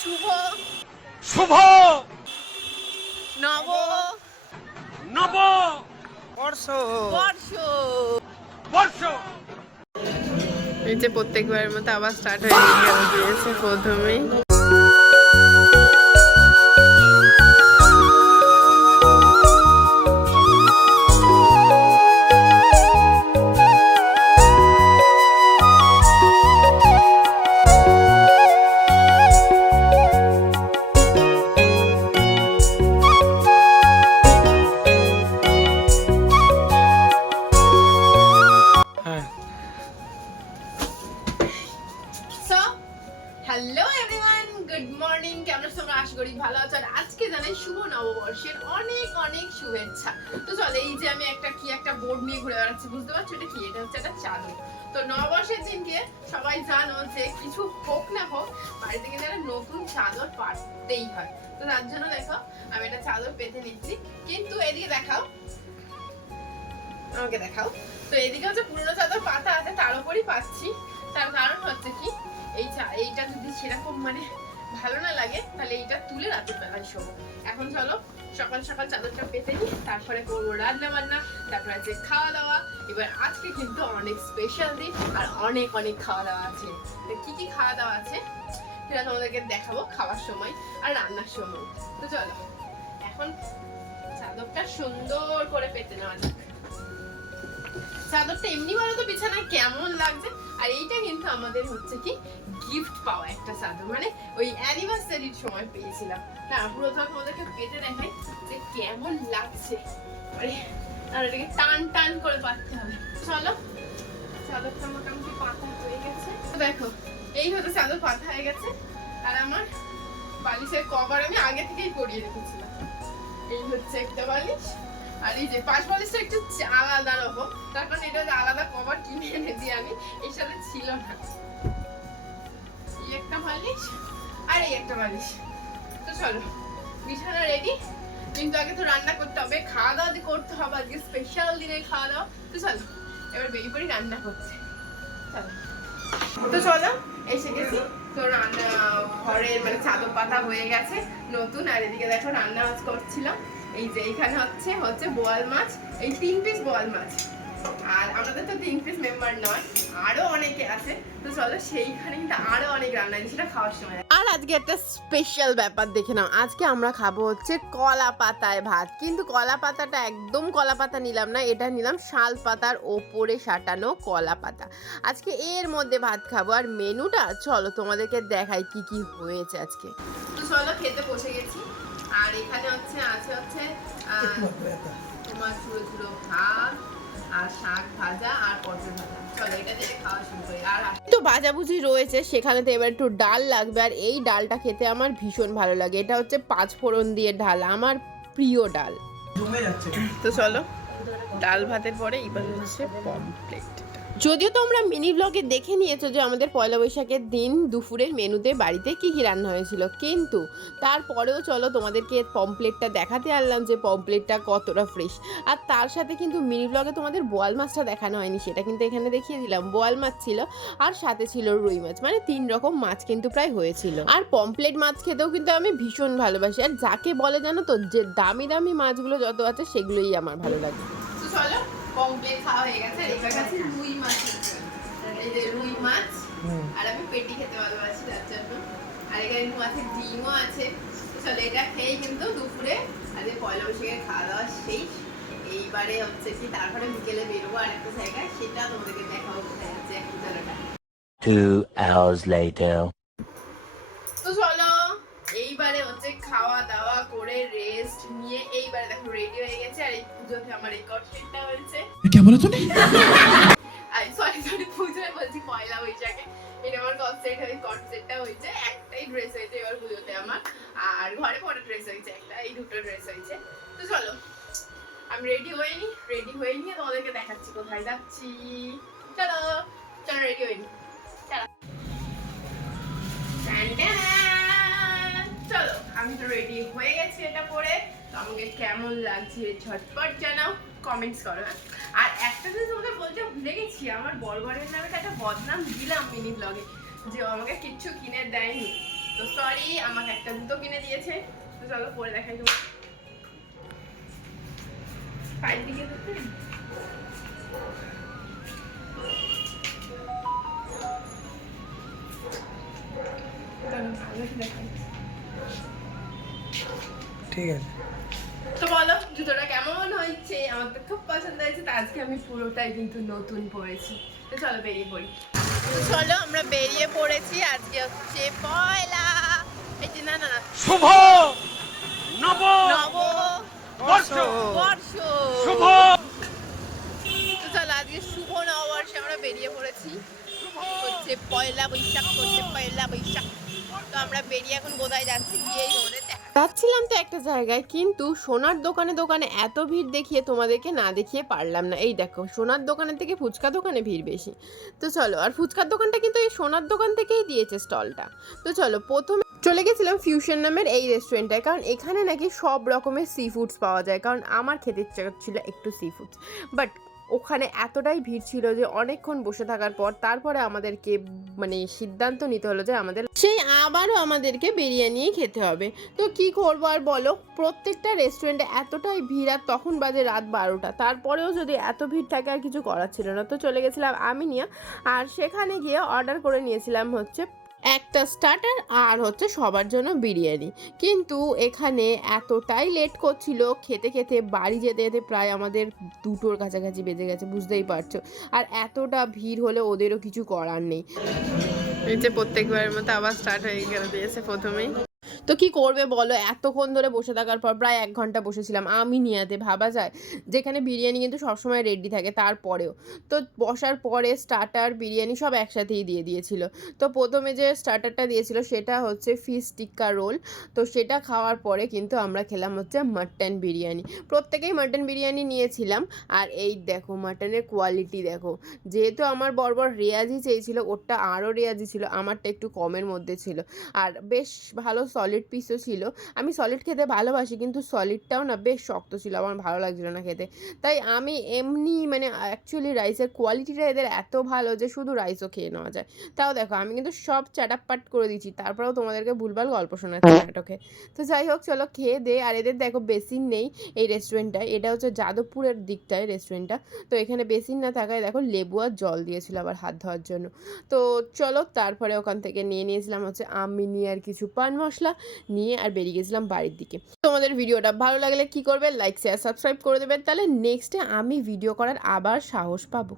শুভ শুভ নব নব বর্ষ বর্ষ। বর্ষ। এই যে প্রত্যেকবারের মতো আবার স্টার্ট হয়ে গিয়েছে প্রথমেই। Hello everyone, good morning. কেমন আছো তোমরা? আশা করি ভালো আছো। আর আজকে জানাই শুভ নববর্ষের অনেক অনেক শুভেচ্ছা। তো চলো, এই যে আমি একটা বোর্ড নিয়ে ঘুরে বেড়াচ্ছি, বুঝতে পারছো এটা কি? এটা হচ্ছে একটা চাদর। তো নববর্ষের দিনকে সবাই জানো যে কিছু হোক না হোক বাড়িতে কিন্তু একটা নতুন চাদর পাততেই হয়। তো তার জন্য দেখো আমি একটা চাদর পেতে নিচ্ছি। কিন্তু এদিকে দেখাও, আমাকে দেখাও। তো এদিকে হচ্ছে পুরোনো চাদর পাতা আছে, তার উপরই পাচ্ছি। তার কারণ হচ্ছে কি, এইটা যদি সেরকম মানে ভালো না লাগে তাহলে এইটা তুলে রাতের বেলায় শোবো। এখন চলো সকাল সকাল চাদরটা পেতে নিই, তারপরে করবো রান্না বান্না, তারপরে আছে খাওয়া দাওয়া। এবার আজকে কিন্তু অনেক স্পেশাল দিন আর অনেক অনেক খাওয়া দাওয়া আছে। কি কি খাওয়া দাওয়া আছে সেটা তোমাদেরকে দেখাবো খাওয়ার সময় আর রান্নার সময়। তো চলো এখন চাদরটা সুন্দর করে পেতে নেওয়া যাক। চাদরটা এমনি বলো তো বিছানায় কেমন লাগছে। আর এইটা কিন্তু আমাদের হচ্ছে কি গিফট পাওয়া একটা চাদর, মানে ওই অ্যানিভার্সারির সময় পেয়েছিলাম। না পুরো তোমাদেরকে পেতে দেখাই যে কেমন লাগছে। আর এটাকে টান টান করে পাততে হবে। চলো, চাদরটা মোটামুটি পাতা হয়ে গেছে। দেখো এই হচ্ছে চাদর পাতা হয়ে গেছে। আর আমার বালিশের কভার আমি আগে থেকেই পরিয়ে রেখেছিলাম। এই হচ্ছে একটা বালিশ। আর এই যে পাশ বালিশটা একটু আলাদা রকম, তার কারণ এটা আলাদা কভার কিনে এনেছি আমি, এর সাথে ছিল না। এই একটা বালিশ আর এই একটা বালিশ। তো চলো বিছানা রেডি, কিন্তু আগে তো রান্না করতে হবে, খাওয়া দাওয়া করতে হবে, আজকে স্পেশাল দিনের খাওয়া দাওয়া। তো চলো এবার বেরিয়ে পড়ি রান্না করতে। চলো, তো চলো এসে গেছি। তো রান্না ঘরের মানে চাদর পাতা হয়ে গেছে নতুন। আর এদিকে দেখো রান্না আজ করছিলাম। এই যে এখানে হচ্ছে বোয়াল মাছ, এই 3 পিস বোয়াল মাছ। আর আমাদের তো 3 পিস মেম্বার নয়, আরো অনেকে আছে। তো চলো সেইখানে কিন্তু আরো অনেক রান্না আছে, সেটা খাওয়ার সময়। আর আজকে একটা স্পেশাল ব্যাপার দেখে নাও, আজকে আমরা খাবো হচ্ছে কলা পাতায় ভাত। কিন্তু কলা পাতাটা একদম কলা পাতা নিলাম না, এটা নিলাম শাল পাতার ওপরে সাঁটানো কলা পাতা। আজকে এর মধ্যে ভাত খাবো। আর মেনুটা চলো তোমাদেরকে দেখাই কি কি হয়েছে আজকে। তো চলো খেতে বসে গেছি। আর এখানে আছে তোমার ঝুড়ো ঝুড়ো ভাত আর শাক ভাজা আর পটল ভাজা। চলো এটা দিয়ে খাওয়া শুরু করি। আর একটু ভাজাভুজি রয়েছে সেখানে, তো এবার একটু ডাল লাগবে। আর এই ডালটা খেতে আমার ভীষণ ভালো লাগে, এটা হচ্ছে 5 ফোড়ন দিয়ে ডাল, আমার প্রিয় ডাল। তো চলো ডাল ভাতের পরে এবার হচ্ছে পমফ্রেট। যদিও তোমরা মিনি ব্লগে দেখে নিয়েছো যে আমাদের পয়লা বৈশাখের দিন দুপুরের মেনুতে বাড়িতে কি কি রান্না হয়েছিল, কিন্তু তারপরেও চলো তোমাদেরকে পমফ্রেটটা দেখাতে আনলাম যে পমফ্রেটটা কতটা ফ্রেশ। আর তার সাথে কিন্তু মিনি ব্লগে তোমাদের বোয়াল মাছটা দেখানো হয়নি, সেটা কিন্তু এখানে দেখিয়ে দিলাম। বোয়াল মাছ ছিল আর সাথে ছিল রুই মাছ, মানে 3 রকম মাছ কিন্তু প্রায় হয়েছিল। আর পমফ্রেট মাছ খেতেও কিন্তু আমি ভীষণ ভালোবাসি। আর যাকে বলে জানো তো যে দামি দামি মাছগুলো যত আছে সেগুলোই আমার ভালো লাগে। তো চলো পমফ্রেট খাওয়া হয়ে গেছে। এবার কাছে রুই মাছ, এই যে রুই মাছ। আর আমি পেটি খেতে ভালোবাসি তার জন্য। আর এখানে মাছের ডিমও আছে। চলো এটা খেয়ে কিন্তু দুপুরে আজকে পয়লা বৈশাখের খাওয়া দাওয়া শেষ। এইবারে হচ্ছে কি তারপরে বিকেলে বেরোবো আর একটা জায়গায়, সেটা তোমাদেরকে দেখাবো কোথায় আছে এখন। চলোটা 2 hours later. তো চলো এইবারে হচ্ছে খাওয়া দাওয়া করে রেস্ট নিয়ে এইবারে দেখো রেডি হয়ে গেছে। আর এই পুজোতে আমার এই কটসেটটা হয়েছে। কি বলো তুমি? সরি পুজোয় বলছি পয়লা বৈশাখে এটা আমার কটসেটটা হয়েছে। একটাই ড্রেস হয়েছে এবার পুজোতে আমার, আর ঘরে পরে ড্রেস হয়েছে একটা, এই দুটো ড্রেস হয়েছে। তো চলো আমি রেডি হয়ে নিয়ে তোমাদেরকে দেখাচ্ছি কোথায় যাচ্ছি। চলো চলো রেডি হয়ে নি। চলো আমি তো রেডি হয়ে গেছি এটা পরে। তো আমাকে কেমন লাগছে ঝটপট জানাও, কমেন্টস করো। আর একটা জিনিস তোমাদের বলতে ভুলে গেছি, আমার বড়বরের নামে একটা বদনাম দিলাম মিনি ব্লগে যে আমাকে কিচ্ছু কিনে দেয়নি। তো তো সরি, আমাকে একটা জুতো কিনে দিয়েছে। তো চলো পরে দেখাই তোমার পায়ের দিকে দেখতে। ঠিক আছে। তো বলো জুতোটা কেমন হয়েছে? আমার তো খুব পছন্দ হয়েছে। তো আজকে আমি পুরোটাই কিন্তু নতুন পরেছি। তো চলো বেরিয়ে পড়ি। তো চলো আমরা বেরিয়ে পড়েছি। আজকে হচ্ছে পয়লা, এই যে না না শুভ নব বর্ষ বর্ষ। শুভ। তো চলো আজকে শুভ নববর্ষে আমরা বেরিয়ে পড়েছি। হচ্ছে পয়লা বৈশাখ, হচ্ছে পয়লা বৈশাখ। তো আমরা বেরিয়ে এখন কোথায় যাচ্ছি গিয়েই তোমাদের যাচ্ছিলাম তো একটা জায়গায়, কিন্তু সোনার দোকানে দোকানে এত ভিড় দেখিয়ে তোমাদেরকে না দেখিয়ে পারলাম না। এই দেখো সোনার দোকানের থেকে ফুচকা দোকানে ভিড় বেশি। তো চলো, আর ফুচকার দোকানটা কিন্তু এই সোনার দোকান থেকেই দিয়েছে স্টলটা। তো চলো প্রথমে চলে গেছিলাম ফিউশন নামের এই রেস্টুরেন্টটায়, কারণ এখানে নাকি সব রকমের সি ফুডস পাওয়া যায়। কারণ আমার খেতে ইচ্ছা ছিল একটু সি ফুডস, বাট ওখানে এতটাই ভিড় ছিল যে অনেকক্ষণ বসে থাকার পর তারপরে আমাদেরকে মানে সিদ্ধান্ত নিতে হলো যে আবারও আমাদেরকে বিরিয়ানিই খেতে হবে। তো কি করবো আর বলো, প্রত্যেকটা রেস্টুরেন্টে এতটাই ভিড়, আর তখন বাজে রাত 12টা, তারপরেও যদি এত ভিড় থাকে আর কিছু করার ছিল না। তো চলে গেছিলাম আমিনিয়া, আর সেখানে গিয়ে অর্ডার করে নিয়েছিলাম হচ্ছে একটা স্টার্টার আর হচ্ছে সবার জন্য বিরিয়ানি। কিন্তু এখানে এতটাই লেট করছিল, খেতে খেতে বাড়ি যেতে যেতে প্রায় আমাদের 2টোর কাছাকাছি বেজে গেছে, বুঝতেই পারছো। আর এতটা ভিড় হলে ওদেরও কিছু করার নেই। এই যে প্রত্যেকবারের মতো আবার স্টার্ট হয়ে গেল দিয়েছে প্রথমেই। তো কি করবে বলো, এতক্ষণ ধরে বসে থাকার পর প্রায় 1 ঘন্টা বসেছিলাম আমি নিয়াতে, ভাবা যায় যেখানে বিরিয়ানি কিন্তু সবসময় রেডি থাকে তারপরেও। তো বসার পরে স্টার্টার বিরিয়ানি সব একসাথেই দিয়ে দিয়েছিল। তো প্রথমে যে স্টার্টারটা দিয়েছিল সেটা হচ্ছে ফিশ টিক্কা রোল। তো সেটা খাওয়ার পরে কিন্তু আমরা খেলাম হচ্ছে মাটন বিরিয়ানি। প্রত্যেকেই মাটন বিরিয়ানি নিয়েছিলাম। আর এই দেখো মাটনের কোয়ালিটি দেখো, যেহেতু আমার বরবর রেয়াজি চেয়েছিল, ওরটা আরও রেয়াজি ছিল, আমারটা একটু কমের মধ্যে ছিল। আর বেশ ভালো সলিড পিসও ছিল। আমি সলিড খেতে ভালোবাসি, কিন্তু সলিডটাও না বেশ শক্ত ছিল, আমার ভালো লাগছিল না খেতে। তাই আমি এমনি মানে অ্যাকচুয়ালি রাইসের কোয়ালিটিটা এদের এত ভালো যে শুধু রাইসও খেয়ে নেওয়া যায়। তাও দেখো আমি কিন্তু সব চাটাপ্পাট করে দিচ্ছি, তারপরেও তোমাদেরকে ভুলভাল গল্প শোনাচ্ছি নাটকে। তো যাই হোক চলো খেয়ে দে। আর এদের দেখো বেসিন নেই এই রেস্টুরেন্টটায়, এটা হচ্ছে যাদবপুরের দিকটায় রেস্টুরেন্টটা। তো এখানে বেসিন না থাকায় দেখো লেবু আর জল দিয়েছিল আবার হাত ধোয়ার জন্য। তো চলো তারপরে ওখান থেকে নিয়ে নিয়েছিলাম হচ্ছে আমিনি আর কিছু পান মশলা নিয়ে, আর বেরিয়ে গেছিলাম বাড়ির দিকে। তোমাদের ভিডিওটা ভালো লাগলে কি করবে, লাইক শেয়ার সাবস্ক্রাইব করে দেবে, তাহলে নেক্সটে আমি ভিডিও করার আবার সাহস পাবো।